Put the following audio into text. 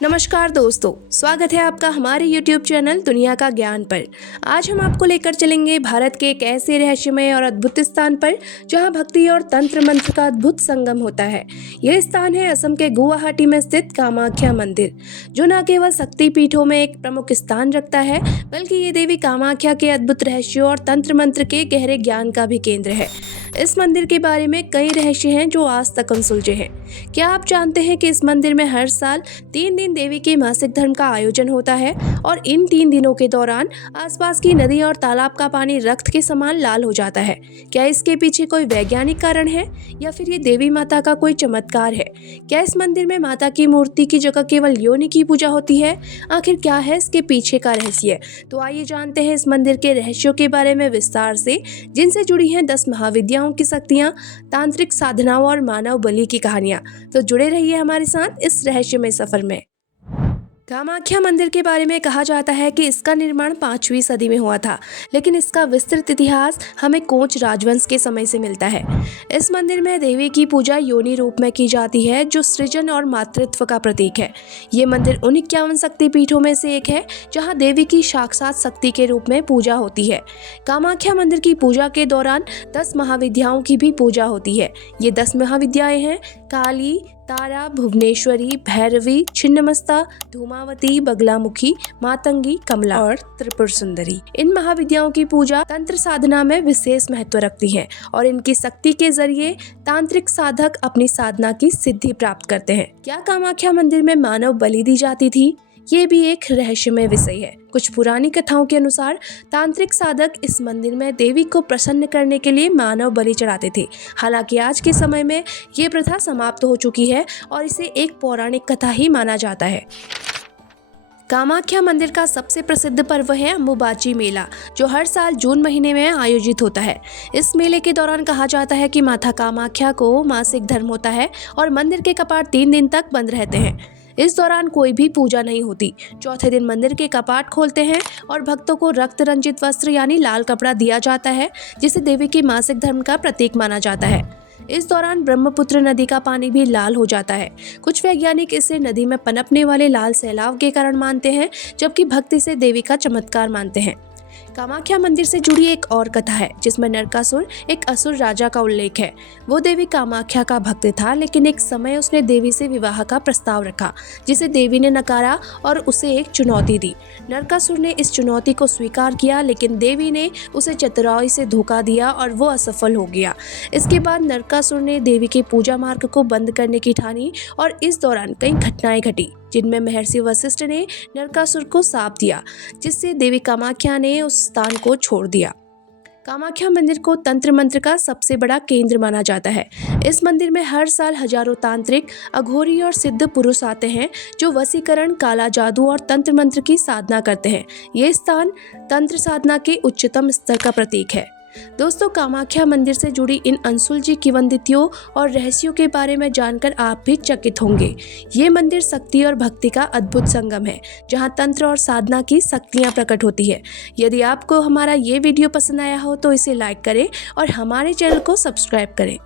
नमस्कार दोस्तों, स्वागत है आपका हमारे YouTube चैनल दुनिया का ज्ञान पर। आज हम आपको लेकर चलेंगे भारत के एक ऐसे रहस्यमय और अद्भुत स्थान पर जहां भक्ति और तंत्र मंत्र का अद्भुत संगम होता है। यह स्थान है असम के गुवाहाटी में स्थित कामाख्या मंदिर, जो न केवल शक्ति पीठों में एक प्रमुख स्थान रखता है, बल्कि ये देवी कामाख्या के अद्भुत रहस्यों और तंत्र मंत्र के गहरे ज्ञान का भी केंद्र है। इस मंदिर के बारे में कई रहस्य हैं जो आज तक अनसुलझे हैं। क्या आप जानते हैं कि इस मंदिर में हर साल 3 दिन देवी के मासिक धर्म का आयोजन होता है और इन 3 दिनों के दौरान आसपास की नदी और तालाब का पानी रक्त के समान लाल हो जाता है। क्या इसके पीछे कोई वैज्ञानिक कारण है या फिर ये देवी माता का कोई चमत्कार है? क्या इस मंदिर में माता की मूर्ति की जगह केवल योनि की पूजा होती है? आखिर क्या है इसके पीछे का रहस्य? तो आइए जानते हैं इस मंदिर के रहस्यों के बारे में विस्तार से, जिनसे जुड़ी हैं 10 महाविद्याओं की शक्तियां, तांत्रिक साधनाओं और मानव बलि की कहानियां। तो जुड़े रहिए हमारे साथ इस रहस्यमय सफर में। कामाख्या मंदिर के बारे में कहा जाता है कि इसका निर्माण 5वीं सदी में हुआ था, लेकिन इसका विस्तृत इतिहास हमें कोच राजवंश के समय से मिलता है। इस मंदिर में देवी की पूजा योनि रूप में की जाती है, जो सृजन और मातृत्व का प्रतीक है। ये मंदिर उन 51 शक्तिपीठों में से एक है जहाँ देवी की साक्षात शक्ति के रूप में पूजा होती है। कामाख्या मंदिर की पूजा के दौरान 10 महाविद्याओं की भी पूजा होती है। ये 10 महाविद्याएं हैं: काली, तारा, भुवनेश्वरी, भैरवी, छिन्नमस्ता, धूमावती, बगलामुखी, मातंगी, कमला और त्रिपुर सुंदरी। इन महाविद्याओं की पूजा तंत्र साधना में विशेष महत्व रखती है और इनकी शक्ति के जरिए तांत्रिक साधक अपनी साधना की सिद्धि प्राप्त करते हैं। क्या कामाख्या मंदिर में मानव बलि दी जाती थी? ये भी एक रहस्यमय विषय है। कुछ पुरानी कथाओं के अनुसार तांत्रिक साधक इस मंदिर में देवी को प्रसन्न करने के लिए मानव बलि चढ़ाते थे। हालांकि आज के समय में ये प्रथा समाप्त हो चुकी है और इसे एक पौराणिक कथा ही माना जाता है। कामाख्या मंदिर का सबसे प्रसिद्ध पर्व है अंबुबाची मेला, जो हर साल जून महीने में आयोजित होता है। इस मेले के दौरान कहा जाता है कि माता कामाख्या को मासिक धर्म होता है और मंदिर के कपाट 3 दिन तक बंद रहते हैं। इस दौरान कोई भी पूजा नहीं होती। चौथे दिन मंदिर के कपाट खोलते हैं और भक्तों को रक्त रंजित वस्त्र यानी लाल कपड़ा दिया जाता है, जिसे देवी के मासिक धर्म का प्रतीक माना जाता है। इस दौरान ब्रह्मपुत्र नदी का पानी भी लाल हो जाता है। कुछ वैज्ञानिक इसे नदी में पनपने वाले लाल सैलाब के कारण मानते हैं, जबकि भक्त इसे देवी का चमत्कार मानते हैं। कामाख्या मंदिर से जुड़ी एक और कथा है, जिसमें नरकासुर, एक असुर राजा का उल्लेख है। वो देवी कामाख्या का भक्त था, लेकिन एक समय उसने देवी से विवाह का प्रस्ताव रखा, जिसे देवी ने नकारा और उसे एक चुनौती दी। नरकासुर ने इस चुनौती को स्वीकार किया, लेकिन देवी ने उसे चतुराई से धोखा दिया और वो असफल हो गया। इसके बाद नरकासुर ने देवी के पूजा मार्ग को बंद करने की ठानी और इस दौरान कई घटनाएं घटी, जिनमें महर्षि वशिष्ठ ने नरकासुर को शाप दिया, जिससे देवी कामाख्या ने उस स्थान को छोड़ दिया। कामाख्या मंदिर को तंत्र मंत्र का सबसे बड़ा केंद्र माना जाता है। इस मंदिर में हर साल हजारों तांत्रिक, अघोरी और सिद्ध पुरुष आते हैं, जो वशीकरण, काला जादू और तंत्र मंत्र की साधना करते हैं। ये स्थान तंत्र साधना के उच्चतम स्तर का प्रतीक है। दोस्तों, कामाख्या मंदिर से जुड़ी इन अनसुलझी किंवदंतियों और रहस्यों के बारे में जानकर आप भी चकित होंगे। ये मंदिर शक्ति और भक्ति का अद्भुत संगम है, जहां तंत्र और साधना की शक्तियां प्रकट होती है। यदि आपको हमारा ये वीडियो पसंद आया हो तो इसे लाइक करें और हमारे चैनल को सब्सक्राइब करें।